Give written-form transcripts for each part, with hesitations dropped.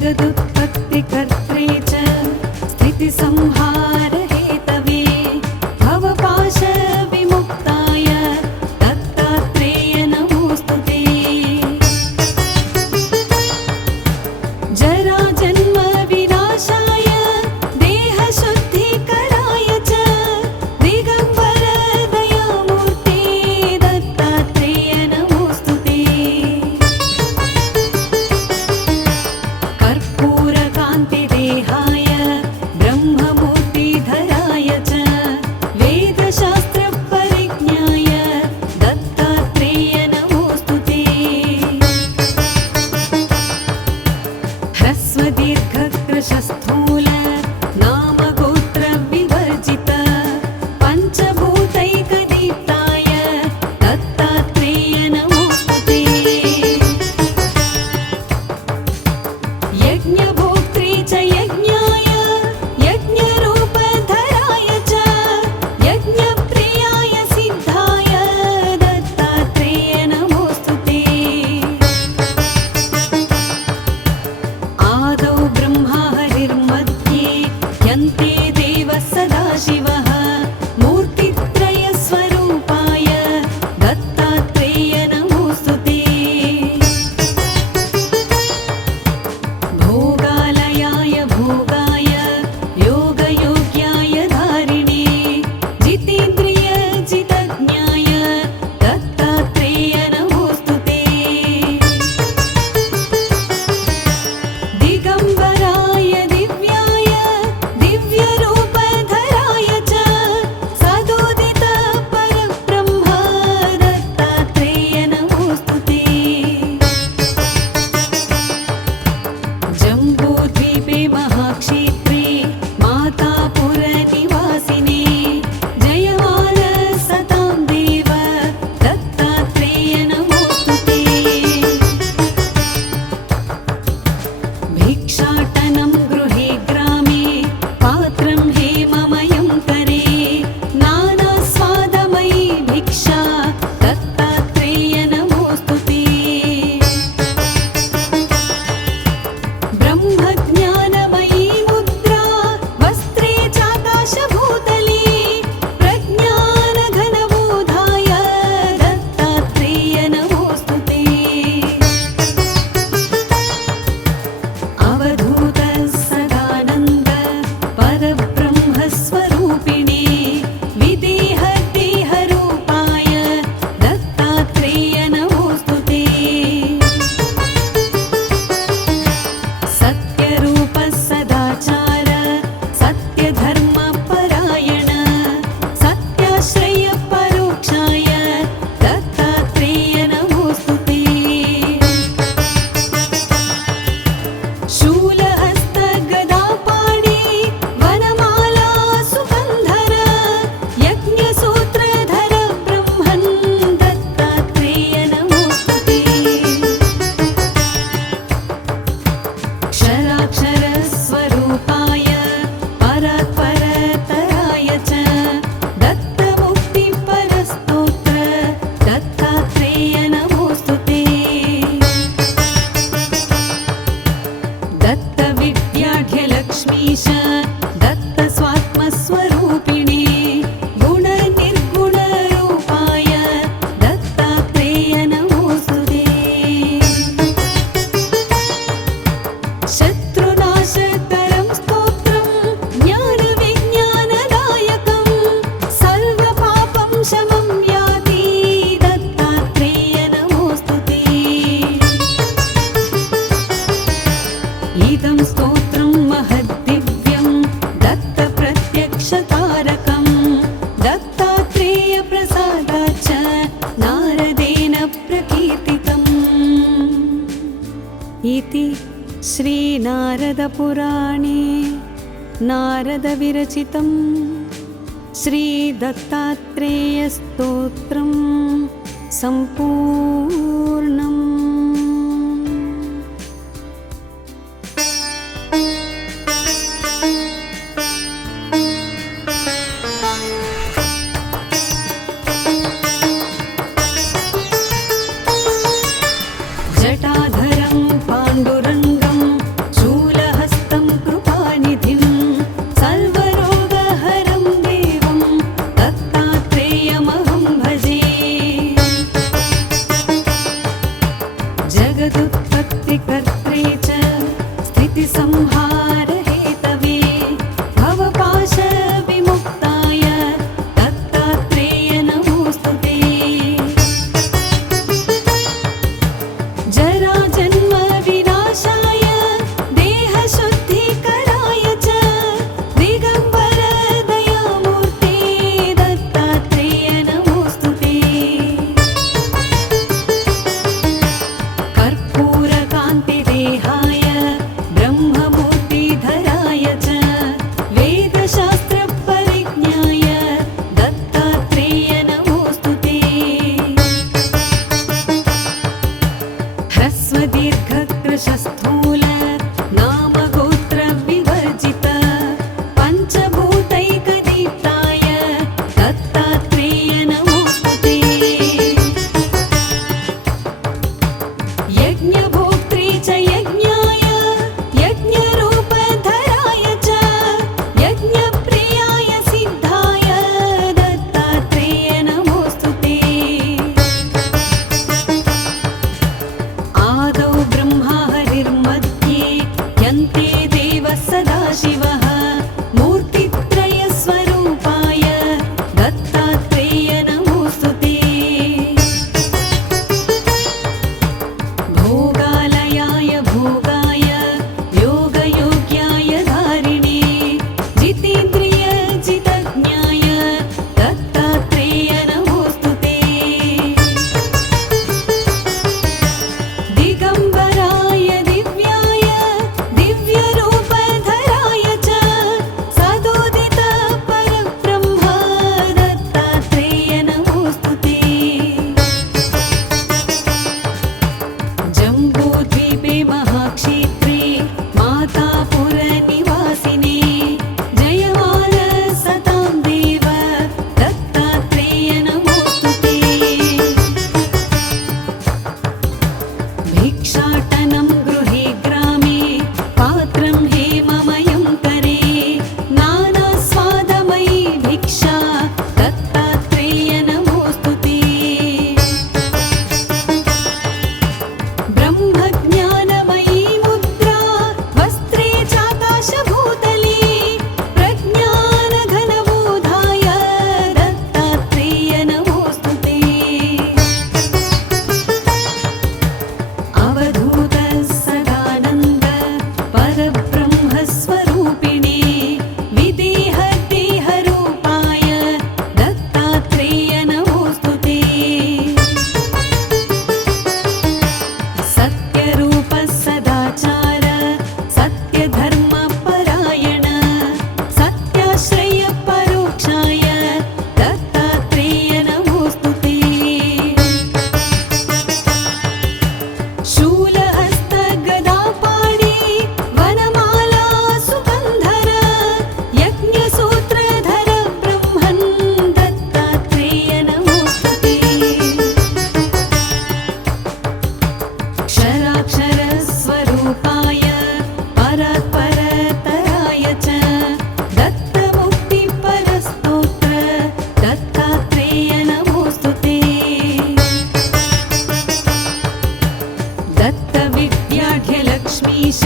जगदुत्पत्तिकर्त्रे च स्थितिसंहारहेतवे भवपाश विमुक्ताय दत्तात्रेय नमोऽस्तु ते। जराजन्म विनाशाय देहशुद्धिकराय च दिगम्बर दयामूर्ते दत्तात्रेय नमोऽस्तु ते। कर्पूरकान्तिदेहाय ब्रह्ममूर्तिधराय च वेदशास्त्रपरिज्ञाय दत्तात्रेय नमोऽस्तु ते। ह्रस्वदीर्घकृशस्थूल नामगोत्रविवर्जित पञ्चभूतैकदीप्ताय दत्तात्रेय नमोऽस्तु ते। यज्ञभोक्त्री च यज्ञाय यज्ञरूपधराय च यज्ञप्रियाय सिद्धाय दत्तात्रेय नमोऽस्तु ते। आदौ ब्रह्मा हरिर्मध्ये यन्ते देवः सदाशिवः मूर्तित्रयस्वरूपाय दत्तात्रेय नमोऽस्तु ते। भोगालयाय भोगाय योगयोग्याय धारिणे जितेन्द्रिय जितज्ञाय दत्तात्रेय नमोऽस्तु ते। दिगम्बराय दिव्याय दिव्यरूपधराय च सदोदित परब्रह्म दत्तात्रेय नमोऽस्तु ते। जम्बूद्वीपे महाक्षेत्रे मातापुरनिवासिने जयमान सतां देव दत्तात्रेय नमोऽस्तु ते। भिक्षाटनं गृहे ग्रामे पात्रं हेममयं करे नानास्वादमयी भिक्षा दत्तात्रेय नमोऽस्तु ते। ब्रह्मज्ञानमयी मुद्रा वस्त्रे चाकाशभूतले प्रज्ञानघनबोधाय दत्तात्रेय नमोऽस्तु ते। अवधूत सदानन्द परब्रह्मस्वरूपिणे विदेहदेहरूपाय दत्तात्रेय नमोऽस्तु ते। सत्यरूप सदाचार सत्यधर्मपरायण सत्याश्रय परोक्षाय दत्तात्रेय नमोऽस्तु ते। शूलहस्त गदापाणि वनमाला सुगन्धर यज्ञसूत्रधर ब्रह्मन् दत्तात्रेय नमोऽस्तु ते। क्षराक्षरस्वरूपाय परात्परतराय च दत्तमुक्तिपरस्तोत्र दत्तात्रेय नमोऽस्तु ते। दत्तविद्याढ्यलक्ष्मीश दत्तस्वात्मस्वरूपिणे गुणनिर्गुणरूपाय दत्तात्रेय नमोऽस्तु ते। शत्रुनाशकरं स्तोत्रं ज्ञानविज्ञानदायकं सर्वपापं शमं याति दत्तात्रेय नमोऽस्तु ते। इदं स्तोत्रं महद्दिव्यं दत्तप्रत्यक्षकारकं दत्तात्रेयप्रसादात् च नारदेन प्रकीर्तितम् इति श्रीनारदपुराणे नारदविरचितं श्रीदत्तात्रेयस्तोत्रं सम्पूर्णम्। जटाधरं पाण्डुरङ्गं स्थूल नामगोत्र विवर्जित पञ्चभूतैकदीप्ताय दत्तात्रेय नमोस्तुते। यज्ञभोक्त्री च यज्ञाय यज्ञरूपधराय च यज्ञप्रियाय सिद्धाय दत्तात्रेय नमोस्तुते। आदौ ब्रह्मा हरिर्मध्ये यन्ते देवः सदाशिवः मूर्तित्रयस्वरूपाय दत्तात्रेय नमोस्तुते। भोगालयाय भोगाय योगयोग्याय धारिणे जितेन्द्रिय जितज्ञाय दत्तात्रेय नमोस्तुते। दिगम्बराय दिव्याय दिव्यरूपधराय च सदोदित परब्रह्म दत्तात्रेय नमोस्तुते। जम्बूद्वीपे महाक्षेत्रे मातापुरनिवासिने जयमाल सतां देव दत्तात्रेय नमोस्तुते। भिक्षाटनं गृहे ग्रामे पात्रं हेममयं करे नानास्वादमयी भिक्षा दत्तात्रेय नमोस्तुते। ब्रह्मज्ञानमयी मुद्रा वस्त्रे चाकाशभूतले प्रज्ञानघनबोधाय दत्तात्रेय नमोस्तुते। अवधूत सदानन्द परब्रह्मस्वरूपिणे विदेहदेहरूपाय दत्तात्रेय नमोस्तुते। सत्यरूप सदाचार सत्यधर्मपरायण सत्याश्रय परोक्षाय दत्तात्रेय नमोस्तुते। शूलहस्त गदापाणि वनमाला सुगन्धर यज्ञसूत्रधर ब्रह्मन् दत्तात्रेय नमोस्तुते। क्षराक्षरस्वरूपाय परात्परतराय च दत्तमुक्तिपरस्तोत्र दत्तात्रेय नमोस्तुते। दत्तविद्याढ्यलक्ष्मीश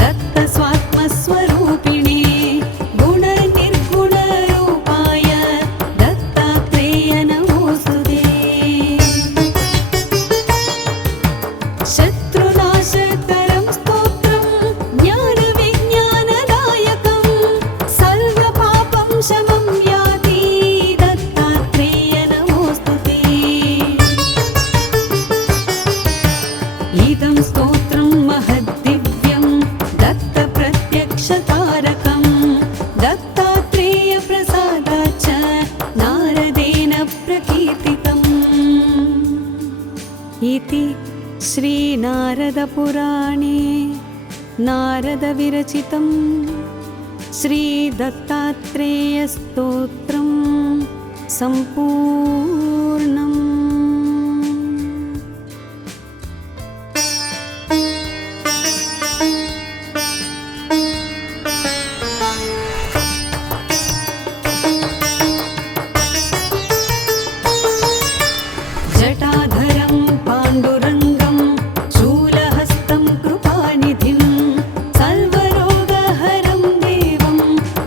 दत्तस्वात्मस्वरूपिणे गुणनिर्गुणरूपाय दत्तात्रेय नमोस्तुते। शत्रुनाशकरं स्तोत्रं ज्ञानविज्ञानदायकं सर्वपापं शमं याति दत्तात्रेय नमोस्तुते। इदं स्तोत्रं महद्दिव्यं दत्तप्रत्यक्षतारकं दत्तात्रेयप्रसादाच्च नारदेन प्रकीर्तितम् इति श्रीनारदपुराणे नारदविरचितं श्रीदत्तात्रेयस्तोत्रं सम्पूर्णम्। जटाधरं पाण्डुरङ्गं शूलहस्तं कृपानिधिं सर्वरोगहरं देवं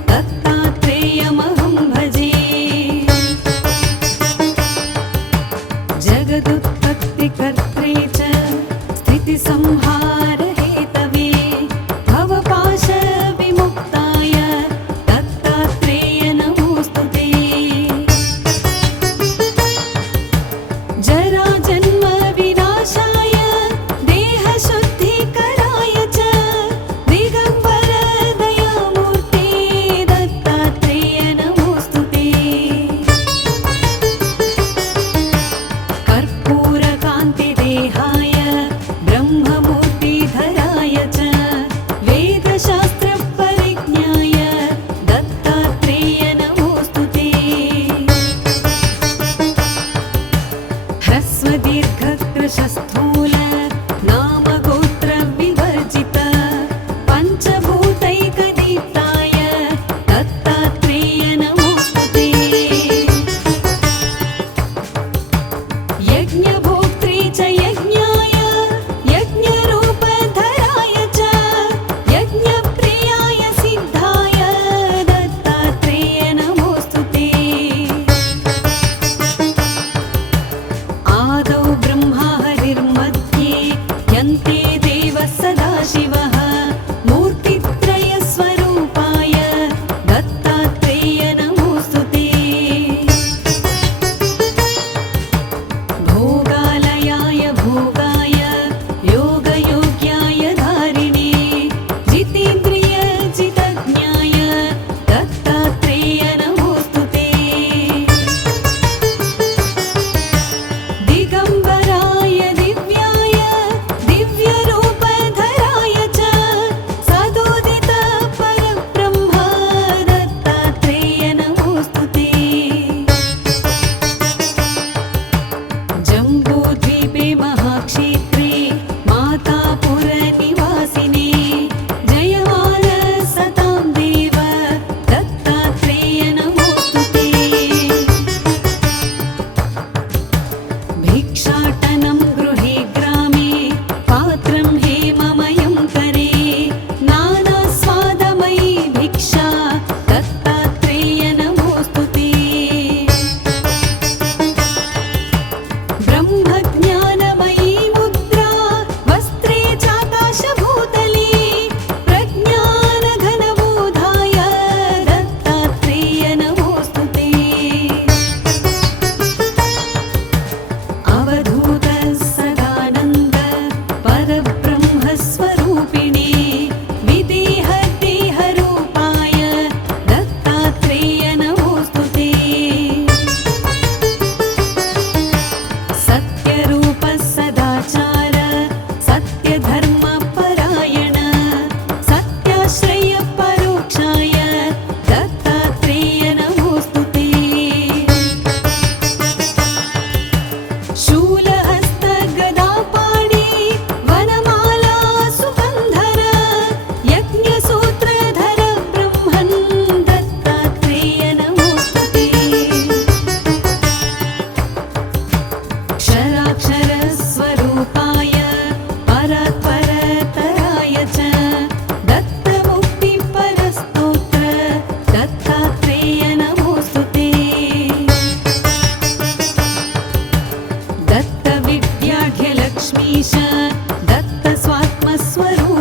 दत्तात्रेयमहं भजे।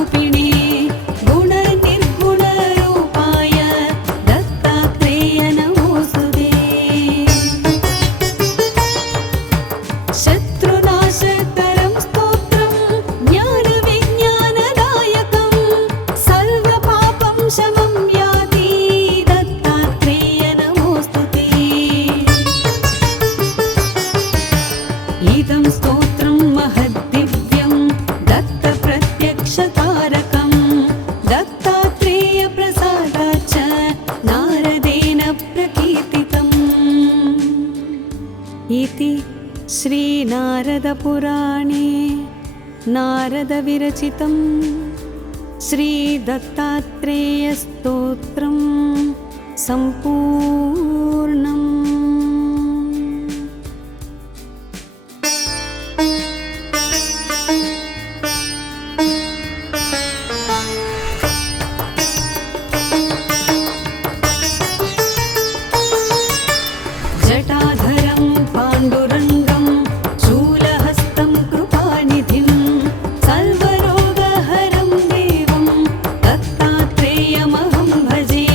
रूपिणे गुणनिर्गुणरूपाय दत्तात्रेय नमोऽस्तुते शत्रुनाशकरं स्तोत्रं ज्ञानविज्ञानदायकं सर्वपापं शमं याति दत्तात्रेय नमोऽस्तुते इदं स्तोत्रं महद्दिव्यं दत्तप्रत्यक्षतारकं दत्तात्रेयप्रसादात् च नारदेन प्रकीर्तितम् इति श्रीनारदपुराणे नारदविरचितं श्रीदत्तात्रेयस्तोत्रं सम्पूर्णम्। जटाधरं पाण्डुरङ्गं शूलहस्तं कृपानिधिं सर्वरोगहरं देवं दत्तात्रेयमहं भजे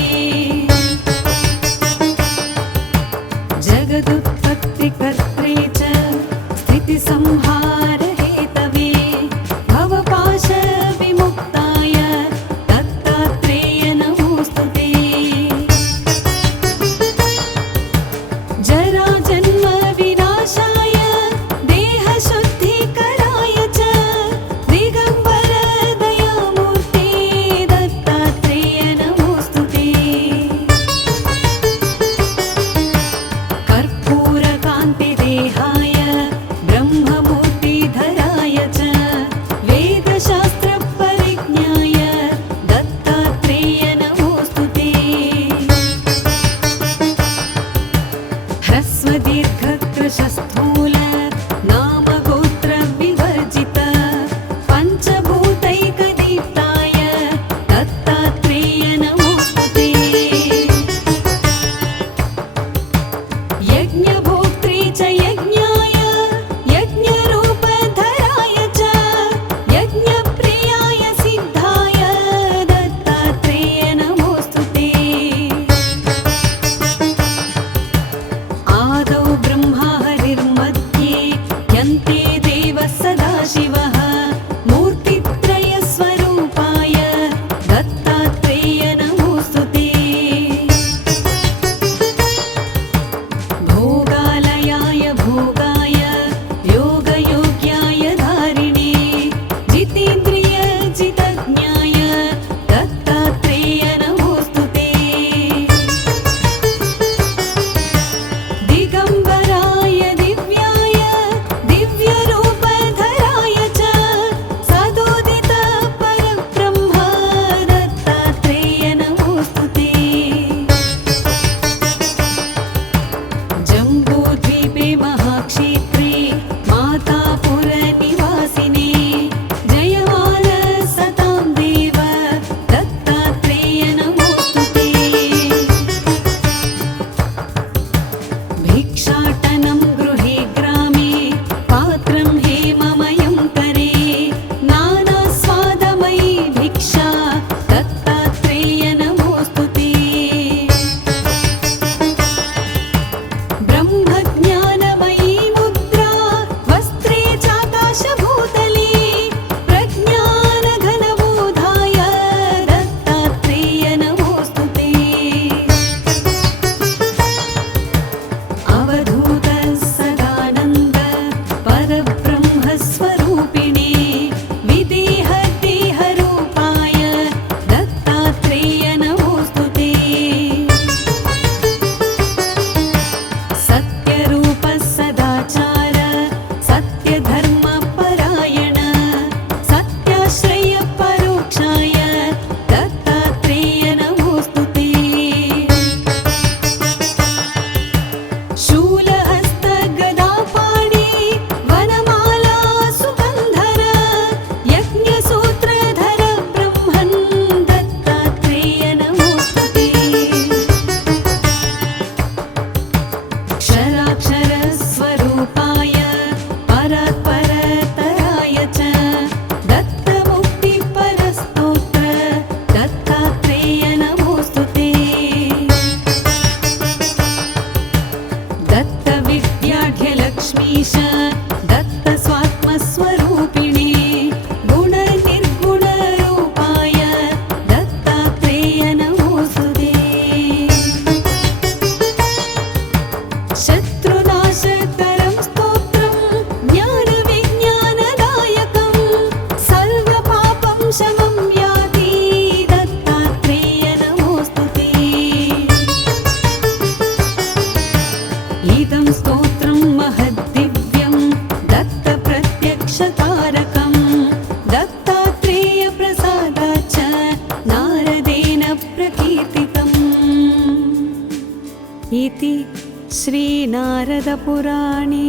श्रीनारदपुराणे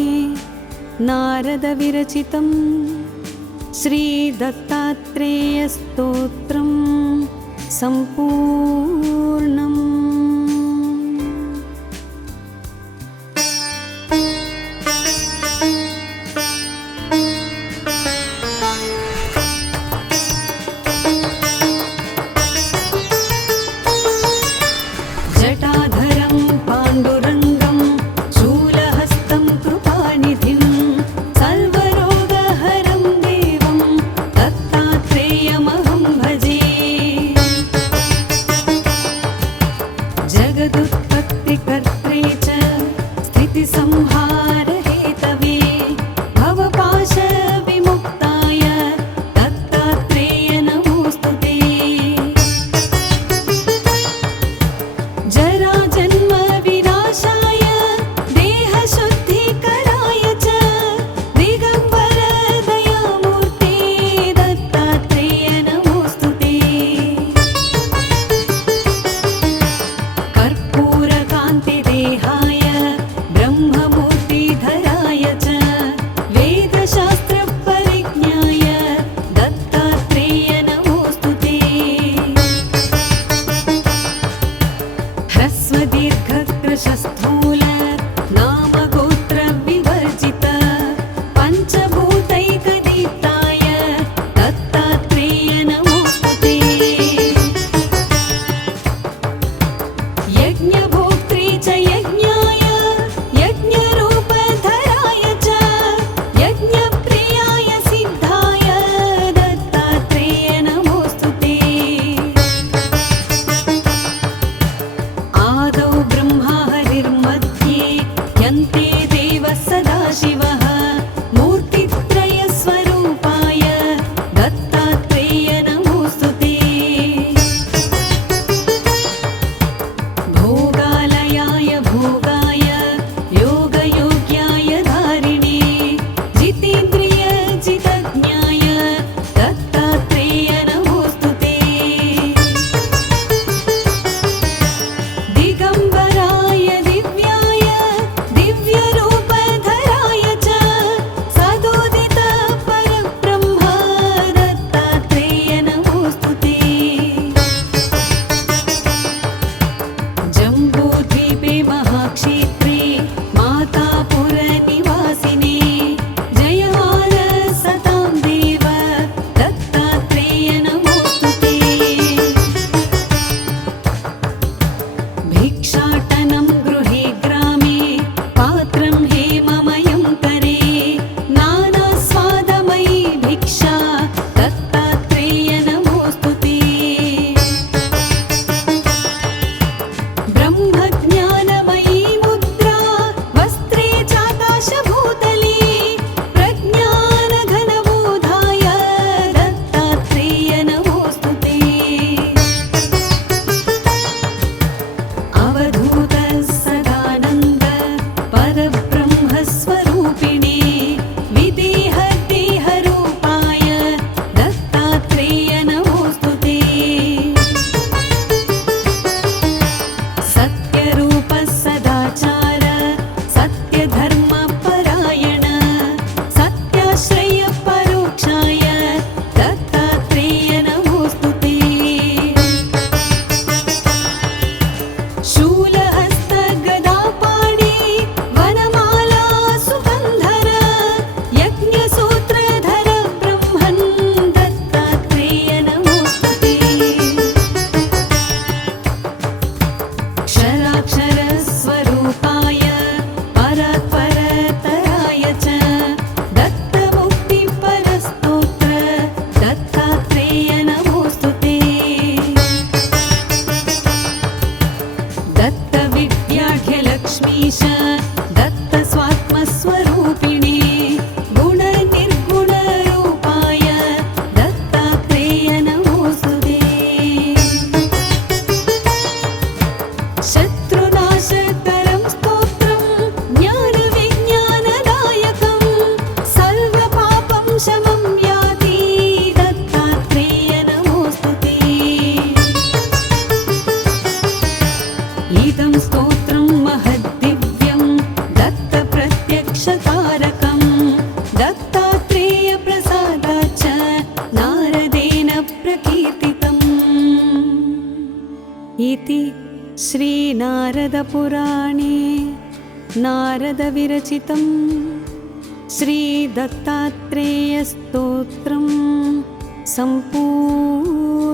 नारदविरचितं श्रीदत्तात्रेयस्तोत्रं सम्पूर्णम्। जटाधरं पाण्डुरङ्गं शूलहस्तं कृपानिधिं सर्वरोगहरं देवं दत्तात्रेयमहं भजे। इति श्रीनारदपुराणे नारदविरचितं श्रीदत्तात्रेयस्तोत्रं सम्पूर्णम्।